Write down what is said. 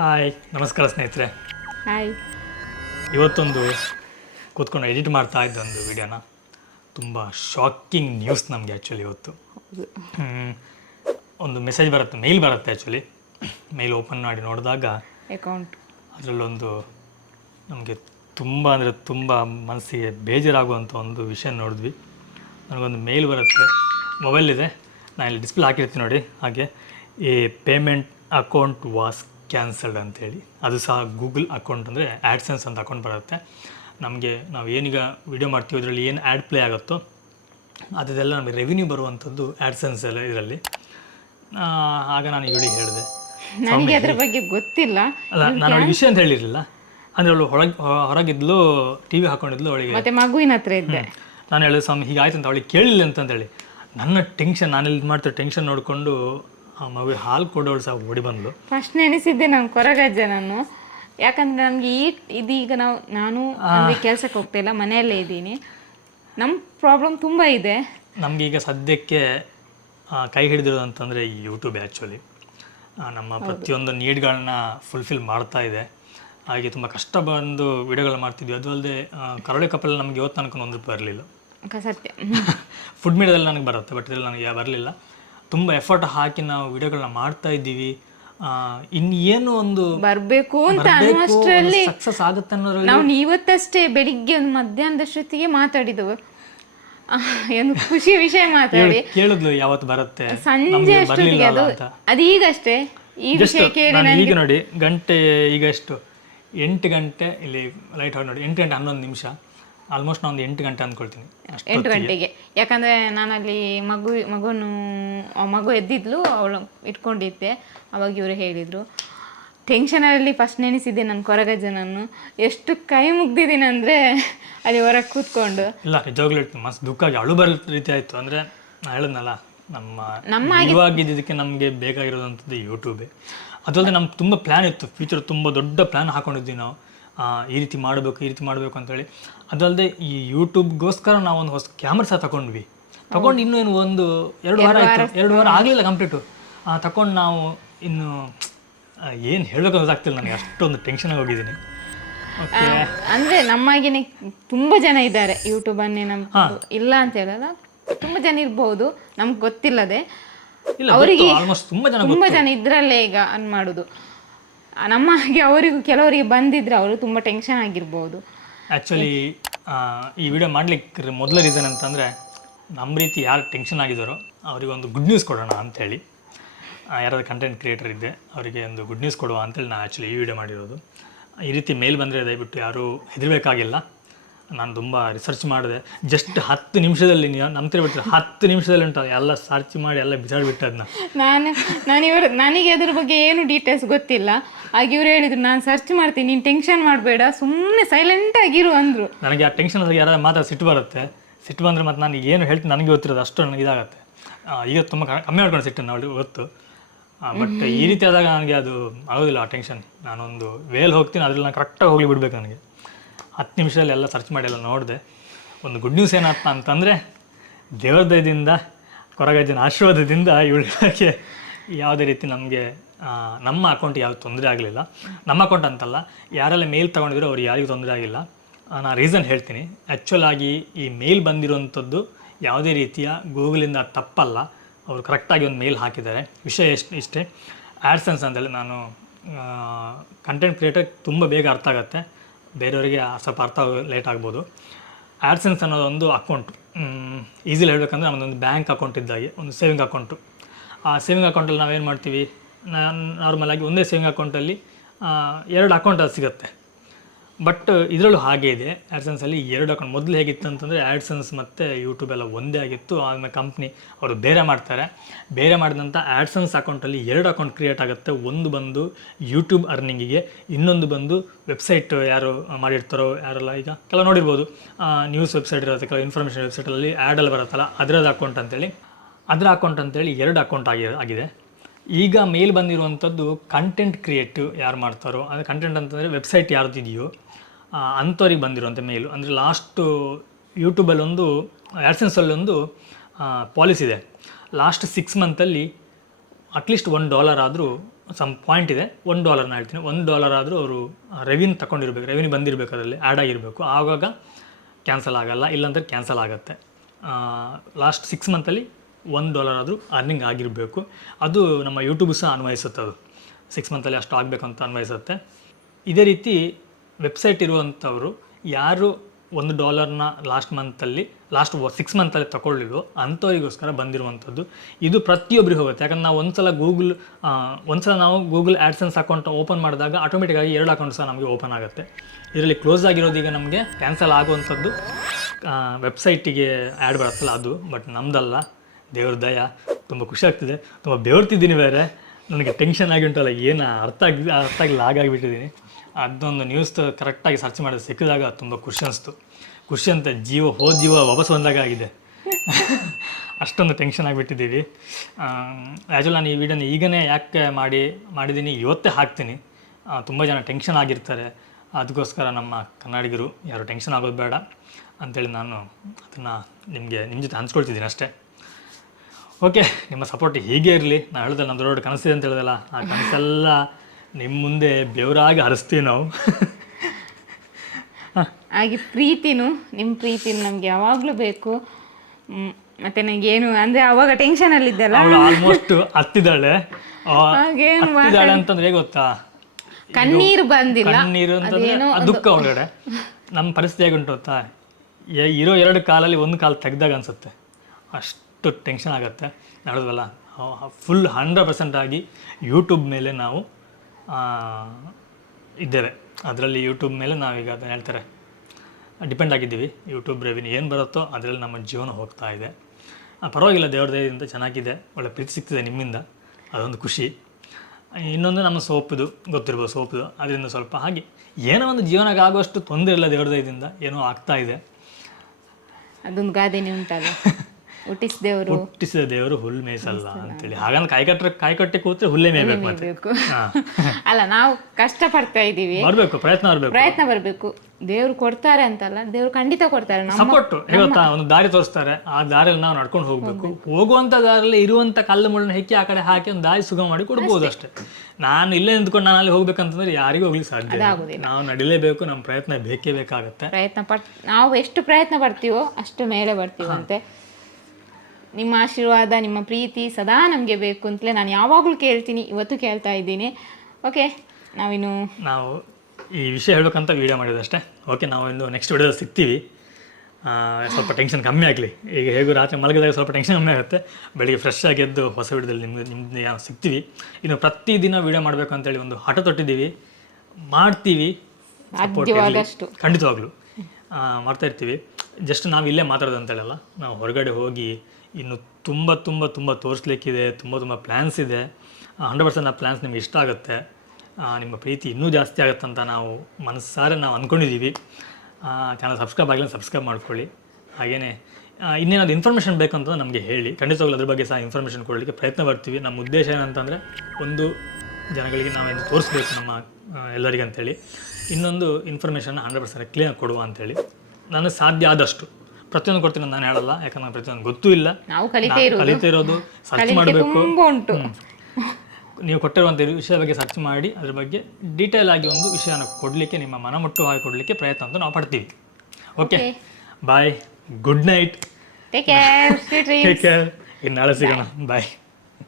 Hi, ನಮಸ್ಕಾರ ಸ್ನೇಹಿತರೆ. Hi. ಇವತ್ತೊಂದು ಕೂತ್ಕೊಂಡು ಎಡಿಟ್ ಮಾಡ್ತಾ ಇದ್ದ ಒಂದು ವಿಡಿಯೋನ ತುಂಬ ಶಾಕಿಂಗ್ ನ್ಯೂಸ್ ನಮಗೆ ಆ್ಯಕ್ಚುಲಿ ಇವತ್ತು. ಒಂದು ಮೆಸೇಜ್ ಬರುತ್ತೆ, ಮೇಲ್ ಬರುತ್ತೆ ಆ್ಯಕ್ಚುಲಿ. ಮೇಲ್ ಓಪನ್ ಮಾಡಿ ನೋಡಿದಾಗ ಅಕೌಂಟ್ ಅದರಲ್ಲೊಂದು ನಮಗೆ ತುಂಬ ಅಂದರೆ ತುಂಬ ಮನಸ್ಸಿಗೆ ಬೇಜಾರಾಗುವಂಥ ಒಂದು ವಿಷಯ ನೋಡಿದ್ವಿ. ನನಗೊಂದು ಮೇಲ್ ಬರುತ್ತೆ, ಮೊಬೈಲ್ ಇದೆ, ನಾನು ಇಲ್ಲಿ ಡಿಸ್ಪ್ಲೇ ಹಾಕಿರ್ತೀನಿ ನೋಡಿ. ಹಾಗೆ ಈ ಪೇಮೆಂಟ್ ಅಕೌಂಟ್ ವಾಸ್ ಕ್ಯಾನ್ಸಲ್ಡ್ ಅಂತೇಳಿ, ಅದು ಸಹ ಗೂಗಲ್ ಅಕೌಂಟ್ ಅಂದರೆ AdSense ಅಂತ ಅಕೌಂಟ್ ಬರುತ್ತೆ ನಮಗೆ. ನಾವು ಏನೀಗ ವಿಡಿಯೋ ಮಾಡ್ತೀವಿ ಇದರಲ್ಲಿ ಏನು ಆ್ಯಡ್ ಪ್ಲೇ ಆಗುತ್ತೋ ಅದೆಲ್ಲ ನಮಗೆ ರೆವಿನ್ಯೂ ಬರುವಂಥದ್ದು AdSense ಎಲ್ಲ ಇದರಲ್ಲಿ. ಆಗ ನಾನು ಇವಳಿಗೆ ಹೇಳಿದೆ, ನನಗೆ ಅದ್ರ ಬಗ್ಗೆ ಗೊತ್ತಿಲ್ಲ. ಅಲ್ಲ, ನಾನು ಅವಳಿಗೆ ವಿಷಯ ಅಂತ ಹೇಳಿರಲಿಲ್ಲ. ಅಂದರೆ ಅವಳು ಹೊರಗಿದ್ಲು, ಟಿ ವಿ ಹಾಕೊಂಡಿದ್ಲು, ಅವಳಿಗೆ ಮತ್ತೆ ಮಗುವಿನ ಹತ್ರ ಇದ್ದೆ. ನಾನು ಹೇಳಿದೆ ಸ್ವಾಮಿ ಹೀಗಾಯ್ತು ಅಂತ. ಅವಳಿಗೆ ಕೇಳಿಲ್ಲ ಅಂತಂದೇಳಿ ನನ್ನ ಟೆನ್ಷನ್, ನಾನು ಇಲ್ಲಿ ಮಾಡ್ತಾ ಟೆನ್ಷನ್ ನೋಡಿಕೊಂಡು ಆ ಮಗು ಹಾಲು ಕೊಡೋಳು ಸಹ ಓಡಿ ಬಂದಳು. ಫಸ್ಟ್ ನೆನೆಸಿದ್ದೆ ನಾನು ಕೊರಗಜ್ಜೆ. ನಾನು ಯಾಕಂದರೆ ನಮಗೆ ಇದೀಗ ನಾನು ಕೆಲಸಕ್ಕೆ ಹೋಗ್ತಾಯಿಲ್ಲ, ಮನೆಯಲ್ಲೇ ಇದ್ದೀನಿ. ನಮ್ಮ ಪ್ರಾಬ್ಲಮ್ ತುಂಬ ಇದೆ. ನಮಗೆ ಈಗ ಸದ್ಯಕ್ಕೆ ಕೈ ಹಿಡಿದಿರೋದು ಅಂತಂದರೆ ಈ ಯೂಟ್ಯೂಬ್ ಆ್ಯಕ್ಚುಲಿ ನಮ್ಮ ಪ್ರತಿಯೊಂದು ನೀಡ್ಗಳನ್ನ ಫುಲ್ಫಿಲ್ ಮಾಡ್ತಾ ಇದೆ. ಹಾಗೆ ತುಂಬ ಕಷ್ಟ ಬಂದು ವಿಡಿಯೋಗಳು ಮಾಡ್ತಿದ್ವಿ. ಅದು ಅಲ್ಲದೆ ಕರಾವಳಿ ಕಪಲ್ ನಮಗೆ ಇವತ್ತು ತನಕ ಒಂದು ಬರಲಿಲ್ಲ. ಸತ್ಯ. ಫುಡ್ ಮೀಡಿಯಾದಲ್ಲಿ ನನಗೆ ಬರುತ್ತೆ, ಬಟ್ ಇದರಲ್ಲಿ ನನಗೆ ಬರಲಿಲ್ಲ. ತುಂಬ ಎಫರ್ಟ್ ಹಾಕಿ ನಾವು ವಿಡಿಯೋಗಳನ್ನ ಮಾಡ್ತಾ ಇದ್ದೀವಿ. ಇನ್ನೇನು ಒಂದು ಬರಬೇಕು ಅಂತ ಅನ್ನೋಷ್ಟರಲ್ಲಿ ಸಕ್ಸಸ್ ಆಗುತ್ತೆ ಅನ್ನೋದ್ರಲ್ಲಿ ನಾವು ಇವತ್ತಷ್ಟೇ ಬೆಳಿಗ್ಗೆ ಒಂದು ಮಧ್ಯಾಹ್ನದಷ್ಟೊತ್ತಿಗೆ ಮಾತಾಡಿದವು, ಏನು ಖುಷಿ ವಿಷಯ ಮಾತಾಡಿ ಕೇಳಿದ್ಲು ಯಾವತ್ತು ಬರುತ್ತೆ, ಸಂಜೆ ಅಷ್ಟೊತ್ತಿಗೆ. ಅದು ಈಗಷ್ಟೇ ಈ ವಿಷಯ ಕೇಳಿ ಈಗ ನೋಡಿ ಗಂಟೆ ಈಗ ಎಷ್ಟು 8 ಗಂಟೆ, ಇಲ್ಲಿ ಲೈಟ್ ಹೊರಗೆ ನೋಡಿ 8 ಗಂಟೆ 11 ನಿಮಿಷ. ಆಲ್ಮೋಸ್ಟ್ ನಾನು ಒಂದು 8 ಗಂಟೆ ಅಂದ್ಕೊಳ್ತೀನಿ, 8 ಗಂಟೆಗೆ. ಯಾಕಂದರೆ ನಾನಲ್ಲಿ ಮಗು ಎದ್ದಿದ್ಲು, ಅವಳು ಇಟ್ಕೊಂಡಿದ್ದೆ. ಅವಾಗ ಇವರು ಹೇಳಿದರು. ಟೆನ್ಷನಲ್ಲಿ ಫಸ್ಟ್ ನೆನೆಸಿದ್ದೆ ನಾನು ಕೊರಗಜ್ಜನನ್ನು. ಎಷ್ಟು ಕೈ ಮುಗ್ದಿದ್ದೀನಿ ಅಂದರೆ ಅಲ್ಲಿ ಹೊರಗೆ ಕೂತ್ಕೊಂಡು. ಇಲ್ಲ, ನಿಜವಾಗ್ಲೂ ಮಸ್ತ್ ದುಃಖ ಆಗಿ ಅಳು ಬರೋ ರೀತಿ ಆಯಿತು. ಅಂದರೆ ನಾನು ಹೇಳಿದ್ನಲ್ಲ, ನಮ್ಮ ಇವಾಗಿದ್ದಕ್ಕೆ ನಮಗೆ ಬೇಕಾಗಿರೋದಂಥದ್ದು ಯೂಟ್ಯೂಬೇ. ಅದಲ್ಲದೆ ನಮ್ಗೆ ತುಂಬ ಪ್ಲ್ಯಾನ್ ಇತ್ತು, ಫ್ಯೂಚರ್ ತುಂಬ ದೊಡ್ಡ ಪ್ಲ್ಯಾನ್ ಹಾಕೊಂಡಿದ್ವಿ ನಾವು. ಈ ರೀತಿ ಮಾಡಬೇಕು ಅಂತೇಳಿ. ಅದಲ್ಲದೆ ಈ ಯೂಟ್ಯೂಬ್ಗೋಸ್ಕರ ನಾವು ಒಂದು ಹೊಸ ಕ್ಯಾಮ್ರಾ ಸಹ ತಗೊಂಡು ಇನ್ನೇನು ಒಂದು 2 ವಾರ ಆಯಿತು. 2 ವಾರ ಆಗಲಿಲ್ಲ ಕಂಪ್ಲೀಟು. ತಗೊಂಡು ನಾವು ಇನ್ನು ಏನು ಹೇಳಬೇಕು ಗೊತ್ತಾಗ್ತಿಲ್ಲ ನನಗೆ, ಅಷ್ಟೊಂದು ಟೆನ್ಷನ್ ಆಗಿ ಹೋಗಿದ್ದೀನಿ. ಓಕೆ, ಅಂದರೆ ನಮ್ಮಾಗಿನೇ ತುಂಬ ಜನ ಇದ್ದಾರೆ ಯೂಟ್ಯೂಬನ್ನೇ. ನಮ್ಮ ಇಲ್ಲ ಅಂತ ಹೇಳಲ್ಲ, ತುಂಬ ಜನ ಇರ್ಬೋದು, ನಮ್ಗೆ ಗೊತ್ತಿಲ್ಲದೆ. ಅವರಿಗೆ ತುಂಬ ಜನ ಇದರಲ್ಲೇ ಈಗ ಅನ್ ಮಾಡೋದು. ನಮ್ಮ ಹಾಗೆ ಅವರಿಗೂ ಕೆಲವರಿಗೆ ಬಂದಿದ್ರೆ ಅವರು ತುಂಬ ಟೆನ್ಷನ್ ಆಗಿರ್ಬೋದು. ಆ್ಯಕ್ಚುಲಿ ಈ ವಿಡಿಯೋ ಮಾಡಲಿಕ್ಕೆ ಮೊದಲ ರೀಸನ್ ಅಂತಂದರೆ, ನಮ್ಮ ರೀತಿ ಯಾರು ಟೆನ್ಷನ್ ಆಗಿದ್ದಾರೋ ಅವರಿಗೆ ಒಂದು ಗುಡ್ ನ್ಯೂಸ್ ಕೊಡೋಣ ಅಂಥೇಳಿ. ಯಾರಾದ್ರು ಕಂಟೆಂಟ್ ಕ್ರಿಯೇಟರ್ ಇದ್ದೆ ಅವರಿಗೆ ಒಂದು ಗುಡ್ ನ್ಯೂಸ್ ಕೊಡುವ ಅಂತೇಳಿ ನಾನು ಆ್ಯಕ್ಚುಲಿ ಈ ವಿಡಿಯೋ ಮಾಡಿರೋದು. ಈ ರೀತಿ ಮೇಲ್ ಬಂದರೆ ದಯವಿಟ್ಟು ಯಾರೂ ಹೆದರಬೇಕಾಗಿಲ್ಲ. ನಾನು ತುಂಬ ರಿಸರ್ಚ್ ಮಾಡಿದೆ. ಜಸ್ಟ್ 10 ನಿಮಿಷದಲ್ಲಿ ನಂಬ್ತಿರ ಬಿಟ್ಟರೆ 10 ನಿಮಿಷದಲ್ಲಿ ಉಂಟು ಎಲ್ಲ ಸರ್ಚ್ ಮಾಡಿ ಎಲ್ಲ ಬಿಸಾಡಿಬಿಟ್ಟೆ ಅದನ್ನ. ನನಗೆ ಅದ್ರ ಬಗ್ಗೆ ಏನು ಡೀಟೇಲ್ಸ್ ಗೊತ್ತಿಲ್ಲ. ಹಾಗೆ ಇವ್ರು ಹೇಳಿದ್ರು, ನಾನು ಸರ್ಚ್ ಮಾಡ್ತೀನಿ, ನೀನು ಟೆನ್ಷನ್ ಮಾಡಬೇಡ, ಸುಮ್ಮನೆ ಸೈಲೆಂಟಾಗಿರು ಅಂದರು. ನನಗೆ ಆ ಟೆನ್ಷನ್ ಯಾರಾದ್ರೂ ಮಾತ್ರ ಸಿಟ್ಟು ಬರುತ್ತೆ. ಸಿಟ್ಟು ಬಂದರೆ ಮತ್ತು ನಾನು ಏನು ಹೇಳ್ತೀನಿ ನನಗೆ ಗೊತ್ತಿರೋದು ಅಷ್ಟು ನನಗೆ ಇದಾಗುತ್ತೆ. ಈಗ ತುಂಬ ಕಮ್ಮಿ ಮಾಡ್ಕೊಂಡು ಸಿಟ್ಟನ್ನು ಅವಳು ಗೊತ್ತು. ಬಟ್ ಈ ರೀತಿ ಆದಾಗ ನನಗೆ ಅದು ಆಗೋದಿಲ್ಲ ಆ ಟೆನ್ಷನ್. ನಾನೊಂದು ವೇಲ್ ಹೋಗ್ತೀನಿ, ಅದ್ರಲ್ಲಿ ನಾನು ಕರೆಕ್ಟಾಗಿ ಹೋಗಿ ಬಿಡ್ಬೇಕು. ನನಗೆ 10 ನಿಮಿಷದಲ್ಲಿ ಎಲ್ಲ ಸರ್ಚ್ ಮಾಡಿ ಎಲ್ಲ ನೋಡಿದೆ. ಒಂದು ಗುಡ್ ನ್ಯೂಸ್ ಏನಪ್ಪ ಅಂತಂದರೆ, ದೇವರ ದಯದಿಂದ, ಕೊರಗಜ್ಜನ ಆಶೀರ್ವಾದದಿಂದ ಇವಳಿಗೆ ಯಾವುದೇ ರೀತಿ ನಮಗೆ ನಮ್ಮ ಅಕೌಂಟಿಗೆ ಯಾವುದು ತೊಂದರೆ ಆಗಲಿಲ್ಲ. ನಮ್ಮ ಅಕೌಂಟ್ ಅಂತಲ್ಲ, ಯಾರೆಲ್ಲ ಮೇಲ್ ತೊಗೊಂಡಿದ್ರು ಅವ್ರಿಗೆ ಯಾರಿಗೂ ತೊಂದರೆ ಆಗಿಲ್ಲ. ನಾನು ರೀಸನ್ ಹೇಳ್ತೀನಿ. ಆ್ಯಕ್ಚುಲ್ ಆಗಿ ಈ ಮೇಲ್ ಬಂದಿರುವಂಥದ್ದು ಯಾವುದೇ ರೀತಿಯ ಗೂಗಲಿಂದ ತಪ್ಪಲ್ಲ. ಅವರು ಕರೆಕ್ಟಾಗಿ ಒಂದು ಮೇಲ್ ಹಾಕಿದ್ದಾರೆ. ವಿಷಯ ಇಷ್ಟೇ, AdSense ಅಂತೇಳಿ. ನಾನು ಕಂಟೆಂಟ್ ಕ್ರಿಯೇಟರ್ ತುಂಬ ಬೇಗ ಅರ್ಥ ಆಗುತ್ತೆ, ಬೇರೆಯವರಿಗೆ ಸ್ವಲ್ಪ ಅರ್ಥ ಲೇಟ್ ಆಗ್ಬೋದು. AdSense ಅನ್ನೋದೊಂದು ಅಕೌಂಟು, ಈಸಿಲಿ ಹೇಳಬೇಕಂದ್ರೆ ನಮ್ಮದೊಂದು ಬ್ಯಾಂಕ್ ಅಕೌಂಟ್ ಇದ್ದಾಗೆ, ಒಂದು ಸೇವಿಂಗ್ ಅಕೌಂಟು. ಆ ಸೇವಿಂಗ್ ಅಕೌಂಟಲ್ಲಿ ನಾವೇನು ಮಾಡ್ತೀವಿ, ನಾರ್ಮಲಾಗಿ ಒಂದೇ ಸೇವಿಂಗ್ ಅಕೌಂಟಲ್ಲಿ 2 ಅಕೌಂಟ್ ಅದು ಸಿಗುತ್ತೆ. ಬಟ್ ಇದರಲ್ಲೂ ಹಾಗೆ ಇದೆ. AdSenseಲ್ಲಿ 2 ಅಕೌಂಟ್. ಮೊದಲು ಹೇಗಿತ್ತು ಅಂತಂದರೆ AdSense ಮತ್ತು ಯೂಟ್ಯೂಬ್ ಎಲ್ಲ ಒಂದೇ ಆಗಿತ್ತು. ಆಮೇಲೆ ಕಂಪ್ನಿ ಅವರು ಬೇರೆ ಮಾಡ್ತಾರೆ. ಬೇರೆ ಮಾಡಿದಂಥ AdSense ಅಕೌಂಟಲ್ಲಿ 2 ಅಕೌಂಟ್ ಕ್ರಿಯೇಟ್ ಆಗುತ್ತೆ. ಒಂದು ಬಂದು ಯೂಟ್ಯೂಬ್ ಅರ್ನಿಂಗಿಗೆ, ಇನ್ನೊಂದು ಬಂದು ವೆಬ್ಸೈಟ್ ಯಾರು ಮಾಡಿರ್ತಾರೋ, ಯಾರೆಲ್ಲ ಈಗ ಕೆಲವು ನೋಡಿರ್ಬೋದು, ನ್ಯೂಸ್ ವೆಬ್ಸೈಟ್ ಇರುತ್ತೆ, ಕೆಲವು ಇನ್ಫಾರ್ಮೇಷನ್ ವೆಬ್ಸೈಟಲ್ಲಿ ಆ್ಯಡೆಲ್ಲ ಬರುತ್ತಲ್ಲ, ಅದರದ್ದು ಅಕೌಂಟ್ ಅಂತೇಳಿ, ಅದರ ಅಕೌಂಟ್ ಅಂತೇಳಿ 2 ಅಕೌಂಟ್ ಆಗಿದೆ. ಈಗ ಮೇಲ್ ಬಂದಿರುವಂಥದ್ದು ಕಂಟೆಂಟ್ ಕ್ರಿಯೇಟಿವ್ ಯಾರು ಮಾಡ್ತಾರೋ, ಅಂದರೆ ಕಂಟೆಂಟ್ ಅಂತಂದರೆ ವೆಬ್ಸೈಟ್ ಯಾರ್ದಿದೆಯೋ ಅಂಥವ್ರಿಗೆ ಬಂದಿರುವಂಥ ಮೇಲು. ಅಂದರೆ ಲಾಸ್ಟು ಯೂಟ್ಯೂಬಲ್ಲೊಂದು AdSenseಲ್ಲೊಂದು ಪಾಲಿಸಿ ಇದೆ. ಲಾಸ್ಟ್ 6 ಮಂತಲ್ಲಿ ಅಟ್ಲೀಸ್ಟ್ $1 ಆದರೂ ಸಮ್ ಪಾಯಿಂಟ್ ಇದೆ. $1 ಹೇಳ್ತೀನಿ. $1 ಆದರೂ ಅವರು ರೆವಿನ್ಯೂ ತಗೊಂಡಿರ್ಬೇಕು, ರೆವಿನ್ಯೂ ಬಂದಿರಬೇಕು, ಅದರಲ್ಲಿ ಆ್ಯಡ್ ಆಗಿರಬೇಕು. ಆವಾಗ ಕ್ಯಾನ್ಸಲ್ ಆಗಲ್ಲ, ಇಲ್ಲಾಂದರೆ ಕ್ಯಾನ್ಸಲ್ ಆಗುತ್ತೆ. ಲಾಸ್ಟ್ 6 ಮಂತಲ್ಲಿ $1 ಆದರೂ ಅರ್ನಿಂಗ್ ಆಗಿರಬೇಕು. ಅದು ನಮ್ಮ ಯೂಟ್ಯೂಬ್ ಸಹ ಅನ್ವಯಿಸುತ್ತೆ. ಅದು 6 ಮಂತಲ್ಲಿ ಅಷ್ಟು ಆಗಬೇಕು ಅಂತ ಅನ್ವಯಿಸುತ್ತೆ. ಇದೇ ರೀತಿ ವೆಬ್ಸೈಟ್ ಇರುವಂಥವರು ಯಾರು $1 ಲಾಸ್ಟ್ 6 ಮಂತಲ್ಲಿ ತಗೊಳ್ಳಿಲ್ವೋ ಅಂಥವರಿಗೋಸ್ಕರ ಬಂದಿರುವಂಥದ್ದು. ಇದು ಪ್ರತಿಯೊಬ್ಬರಿಗೆ ಹೋಗುತ್ತೆ. ಯಾಕಂದ್ರೆ ನಾವು ಒಂದ್ಸಲ ನಾವು ಗೂಗಲ್ AdSense ಅಕೌಂಟ್ ಓಪನ್ ಮಾಡಿದಾಗ ಆಟೋಮೆಟಿಕ್ಕಾಗಿ 2 ಅಕೌಂಟ್ ಸಹ ನಮಗೆ ಓಪನ್ ಆಗುತ್ತೆ. ಇದರಲ್ಲಿ ಕ್ಲೋಸ್ ಆಗಿರೋದು ಈಗ ನಮಗೆ ಕ್ಯಾನ್ಸಲ್ ಆಗುವಂಥದ್ದು ವೆಬ್ಸೈಟಿಗೆ ಆ್ಯಡ್ ಬರುತ್ತಲ್ಲ ಅದು. ಬಟ್ ನಮ್ಮದಲ್ಲ, ದೇವ್ರ ದಯ. ತುಂಬ ಖುಷಿ ಆಗ್ತಿದೆ, ತುಂಬ ಬೆವರ್ತಿದ್ದೀನಿ. ಬೇರೆ ನನಗೆ ಟೆನ್ಷನ್ ಆಗಿ ಉಂಟಲ್ಲ, ಏನು ಅರ್ಥ ಆಗಿಲ್ಲ, ಹಾಗಾಗಿಬಿಟ್ಟಿದ್ದೀನಿ. ಅದೊಂದು ನ್ಯೂಸ್ ಕರೆಕ್ಟಾಗಿ ಸರ್ಚ್ ಮಾಡಿದ್ರೆ ಸಿಕ್ಕಿದಾಗ ತುಂಬ ಖುಷಿ ಅನಿಸ್ತು. ಖುಷಿ ಅಂತ ಜೀವ ವಾಪಸ್ ಬಂದಾಗ ಆಗಿದೆ. ಅಷ್ಟೊಂದು ಟೆನ್ಷನ್ ಆಗಿಬಿಟ್ಟಿದ್ದೀವಿ. ಆ್ಯಕ್ಚುಲಿ ನಾನು ಈ ವಿಡಿಯೋನ ಈಗನೇ ಯಾಕೆ ಮಾಡಿದ್ದೀನಿ, ಇವತ್ತೇ ಹಾಕ್ತೀನಿ. ತುಂಬ ಜನ ಟೆನ್ಷನ್ ಆಗಿರ್ತಾರೆ. ಅದಕ್ಕೋಸ್ಕರ ನಮ್ಮ ಕನ್ನಡಿಗರು ಯಾರು ಟೆನ್ಷನ್ ಆಗೋದು ಬೇಡ ಅಂಥೇಳಿ ನಾನು ಅದನ್ನು ನಿಮ್ಮ ಜೊತೆ ಹಂಚ್ಕೊಳ್ತಿದ್ದೀನಿ ಅಷ್ಟೇ. ಓಕೆ, ನಿಮ್ಮ ಸಪೋರ್ಟ್ ಹೀಗೆ ಇರಲಿ. ನಾನು ಹೇಳಿದೆ ನಮ್ಮ ದೊಡ್ಡ ಕನಸಿದೆ ಅಂತ ಹೇಳಿದಲ್ಲ, ಆ ಕನಸೆಲ್ಲ ನಿಮ್ಮ ಮುಂದೆ ಬೆವರಾಗಿ ಹರಿಸ್ತೀವಿ ನಾವು. ಹಾಗೆ ನಿಮ್ಮ ಪ್ರೀತಿನೂ ನಮ್ಗೆ ಯಾವಾಗಲೂ ಬೇಕು. ಮತ್ತೆ ನನಗೇನು ಅಂದರೆ ಅವಾಗ ಟೆನ್ಷನಲ್ಲಿದ್ದಲ್ಲ, ಅವಳು ಆಲ್ಮೋಸ್ಟ್ ಹತ್ತಿದ್ದಾಳೆ ಅಂತಂದ್ರೆ ಗೊತ್ತಾ, ಕಣ್ಣೀರು ಬಂದಿಲ್ಲ, ಕಣ್ಣೀರು ಅಂತಂದ್ರೆ ದುಃಖ ಒಳಗಡೆ. ನಮ್ಮ ಪರಿಸ್ಥಿತಿ ಹೇಗೆ ಉಂಟು ಗೊತ್ತಾ, ಇರೋ 2 ಕಾಲಲ್ಲಿ 1 ಕಾಲು ತೆಗ್ದಾಗ ಅನಿಸುತ್ತೆ. ಅಷ್ಟು ಟೆನ್ಷನ್ ಆಗುತ್ತೆ. ನಡೆದ್ವಲ್ಲ, ಫುಲ್ 100% ಆಗಿ ಯೂಟ್ಯೂಬ್ ಮೇಲೆ ನಾವು ಇದ್ದೇವೆ. ಅದರಲ್ಲಿ ಯೂಟ್ಯೂಬ್ ಮೇಲೆ ನಾವೀಗ ಅದನ್ನು ಹೇಳ್ತಾರೆ ಡಿಪೆಂಡ್ ಆಗಿದ್ದೀವಿ. ಯೂಟ್ಯೂಬ್ ರೆವಿನ್ಯೂ ಏನು ಬರುತ್ತೋ ಅದರಲ್ಲಿ ನಮ್ಮ ಜೀವನ ಹೋಗ್ತಾ ಇದೆ. ಪರವಾಗಿಲ್ಲ, ದೇವ್ರ ದಯದಿಂದ ಚೆನ್ನಾಗಿದೆ. ಒಳ್ಳೆ ಪ್ರೀತಿ ಸಿಗ್ತಿದೆ ನಿಮ್ಮಿಂದ, ಅದೊಂದು ಖುಷಿ. ಇನ್ನೊಂದು ನಮ್ಮ ಸೋಪುದು ಗೊತ್ತಿರ್ಬೋದು, ಸೋಪುದು ಅದರಿಂದ ಸ್ವಲ್ಪ ಹಾಗೆ ಏನೋ ಒಂದು ಜೀವನಕ್ಕೆ ಆಗುವಷ್ಟು ತೊಂದರೆ ಇಲ್ಲ, ದೇವ್ರ ದಯದಿಂದ ಏನೋ ಆಗ್ತಾ ಇದೆ. ಅದೊಂದು ಗಾದೆನೇ ಉಂಟಲ್ಲ, ಹುಟ್ಟಿಸಿದ ದೇವರು ಹುಲ್ಲು ಮೇಯ್ಸಲ್ಲ ಅಂತೇಳಿ. ಹಾಗಂದ್ರೆ ಕಾಯಿ ಕಟ್ಟಿ ಕೂತ್ರೆ ಹುಲ್ಲೇ ಮೇಯ್ಬೇಕು. ಅಲ್ಲ, ನಾವು ಕಷ್ಟ ಪಡ್ತಾ ಇದ್ದೀವಿ, ಪ್ರಯತ್ನ ಬರಬೇಕು. ದೇವ್ರು ಕೊಡ್ತಾರೆ ಅಂತಲ್ಲ, ದೇವ್ರು ಖಂಡಿತ ಕೊಡ್ತಾರೆ. ಸಪೋರ್ಟ್ ಹೇಗುತ್ತಾ, ಒಂದು ದಾರಿ ತೋರಿಸ್ತಾರೆ, ಆ ದಾರಿಯಲ್ಲಿ ನಾವು ನಡ್ಕೊಂಡು ಹೋಗ್ಬೇಕು. ಹೋಗುವಂತ ದಾರಿಯಲ್ಲಿ ಇರುವಂತ ಕಲ್ಲು ಮುಳ್ಳನ್ನ ಹೆಕ್ಕಿ ಆ ಕಡೆ ಹಾಕಿ ಒಂದು ದಾರಿ ಸುಗಮ ಮಾಡಿ ಕೊಡ್ಬೋದು ಅಷ್ಟೇ. ನಾನು ಇಲ್ಲೇ ನಿಂತ್ಕೊಂಡು ನಾನು ಅಲ್ಲಿ ಹೋಗ್ಬೇಕಂತಂದ್ರೆ ಯಾರಿಗೂ ಹೋಗ್ಲಿಕ್ಕೆ ಸಾಧ್ಯ. ನಾವು ನಡಿಲೇಬೇಕು, ನಮ್ಮ ಪ್ರಯತ್ನ ಬೇಕೇ ಬೇಕಾಗುತ್ತೆ. ನಾವು ಎಷ್ಟು ಪ್ರಯತ್ನ ಪಡ್ತೀವೋ ಅಷ್ಟು ಮೇಲೆ ಬರ್ತೀವಂತೆ. ನಿಮ್ಮ ಆಶೀರ್ವಾದ, ನಿಮ್ಮ ಪ್ರೀತಿ ಸದಾ ನಮಗೆ ಬೇಕು ಅಂತಲೇ ನಾನು ಯಾವಾಗಲೂ ಕೇಳ್ತೀನಿ, ಇವತ್ತು ಕೇಳ್ತಾ ಇದ್ದೀನಿ. ಓಕೆ, ನಾವು ಈ ವಿಷಯ ಹೇಳಬೇಕಂತ ವೀಡಿಯೋ ಮಾಡಿದಷ್ಟೇ. ಓಕೆ, ನಾವು ಇನ್ನು ನೆಕ್ಸ್ಟ್ ವಿಡಿಯೋದಲ್ಲಿ ಸಿಗ್ತೀವಿ. ಸ್ವಲ್ಪ ಟೆನ್ಷನ್ ಕಮ್ಮಿ ಆಗಲಿ. ಈಗ ಹೇಗೂ ರಾತ್ರಿ ಮಲಗಿದಾಗ ಸ್ವಲ್ಪ ಟೆನ್ಷನ್ ಕಮ್ಮಿ ಆಗುತ್ತೆ. ಬೆಳಿಗ್ಗೆ ಫ್ರೆಶ್ ಆಗಿ ಎದ್ದು ಹೊಸ ವಿಡಿಯೋದಲ್ಲಿ ನಿಮ್ದು ಸಿಗ್ತೀವಿ. ಇನ್ನು ಪ್ರತಿದಿನ ವೀಡಿಯೋ ಮಾಡಬೇಕು ಅಂತೇಳಿ ಒಂದು ಹಠ ತೊಟ್ಟಿದ್ದೀವಿ, ಮಾಡ್ತೀವಿ. ಖಂಡಿತವಾಗ್ಲೂ ಮಾಡ್ತಾ ಇರ್ತೀವಿ. ಜಸ್ಟ್ ನಾವು ಇಲ್ಲೇ ಮಾತಾಡೋದು ಅಂತೇಳಲ್ಲ, ನಾವು ಹೊರಗಡೆ ಹೋಗಿ ಇನ್ನು ತುಂಬ ತುಂಬ ತುಂಬ ತೋರಿಸ್ಲಿಕ್ಕಿದೆ. ತುಂಬ ಪ್ಲ್ಯಾನ್ಸ್ ಇದೆ. 100% ಆ ಪ್ಲ್ಯಾನ್ಸ್ ನಿಮ್ಗೆ ಇಷ್ಟ ಆಗುತ್ತೆ. ನಿಮ್ಮ ಪ್ರೀತಿ ಇನ್ನೂ ಜಾಸ್ತಿ ಆಗುತ್ತೆ ಅಂತ ನಾವು ಮನಸ್ಸಾರೆ ಅಂದ್ಕೊಂಡಿದ್ದೀವಿ. ಚಾನಲ್ ಸಬ್ಸ್ಕ್ರೈಬ್ ಆಗಲಿ, ಸಬ್ಸ್ಕ್ರೈಬ್ ಮಾಡ್ಕೊಳ್ಳಿ. ಹಾಗೆಯೇ ಇನ್ನೇನಾದ್ರು ಇನ್ಫಾರ್ಮೇಷನ್ ಬೇಕಂತ ನಮಗೆ ಹೇಳಿ, ಖಂಡಿತವಾಗ್ಲೂ ಅದ್ರ ಬಗ್ಗೆ ಸಹ ಇನ್ಫಾರ್ಮೇಷನ್ ಕೊಡಲಿಕ್ಕೆ ಪ್ರಯತ್ನ ಪಡ್ತೀವಿ. ನಮ್ಮ ಉದ್ದೇಶ ಏನಂತಂದರೆ, ಒಂದು ಜನಗಳಿಗೆ ನಾವೇನು ತೋರಿಸ್ಬೇಕು ನಮ್ಮ ಎಲ್ಲರಿಗೆ ಅಂತೇಳಿ, ಇನ್ನೊಂದು ಇನ್ಫಾರ್ಮೇಷನ್ನ 100% ಕ್ಲೀನಾಗಿ ಕೊಡುವ ಅಂತೇಳಿ. ನನಗೆ ಸಾಧ್ಯ ಆದಷ್ಟು ಪ್ರತಿಯೊಂದು ಕೊಡ್ತೀನಿ ನಾನು ಹೇಳಲ್ಲ, ಯಾಕಂದ್ರೆ ಪ್ರತಿಯೊಂದು ಗೊತ್ತೂ ಇಲ್ಲ. ನಾವು ಕಲಿತಿರೋದು ಸರ್ಚ್ ಮಾಡಬೇಕು. ನೀವು ಕೊಟ್ಟಿರುವಂಥ ವಿಷಯದ ಬಗ್ಗೆ ಸರ್ಚ್ ಮಾಡಿ ಅದ್ರ ಬಗ್ಗೆ ಡೀಟೇಲ್ ಆಗಿ ಒಂದು ವಿಷಯನ ಕೊಡಲಿಕ್ಕೆ, ನಿಮ್ಮ ಮನಮುಟ್ಟುವಾಗಿ ಕೊಡಲಿಕ್ಕೆ ಪ್ರಯತ್ನ ಅಂತ ನಾವು ಪಡ್ತೀವಿ. ಓಕೆ, ಬಾಯ್, ಗುಡ್ ನೈಟ್, ಟೇಕ್ ಕೇರ್. ಇನ್ನು ನಾಳೆ ಸಿಗೋಣ. ಬಾಯ್.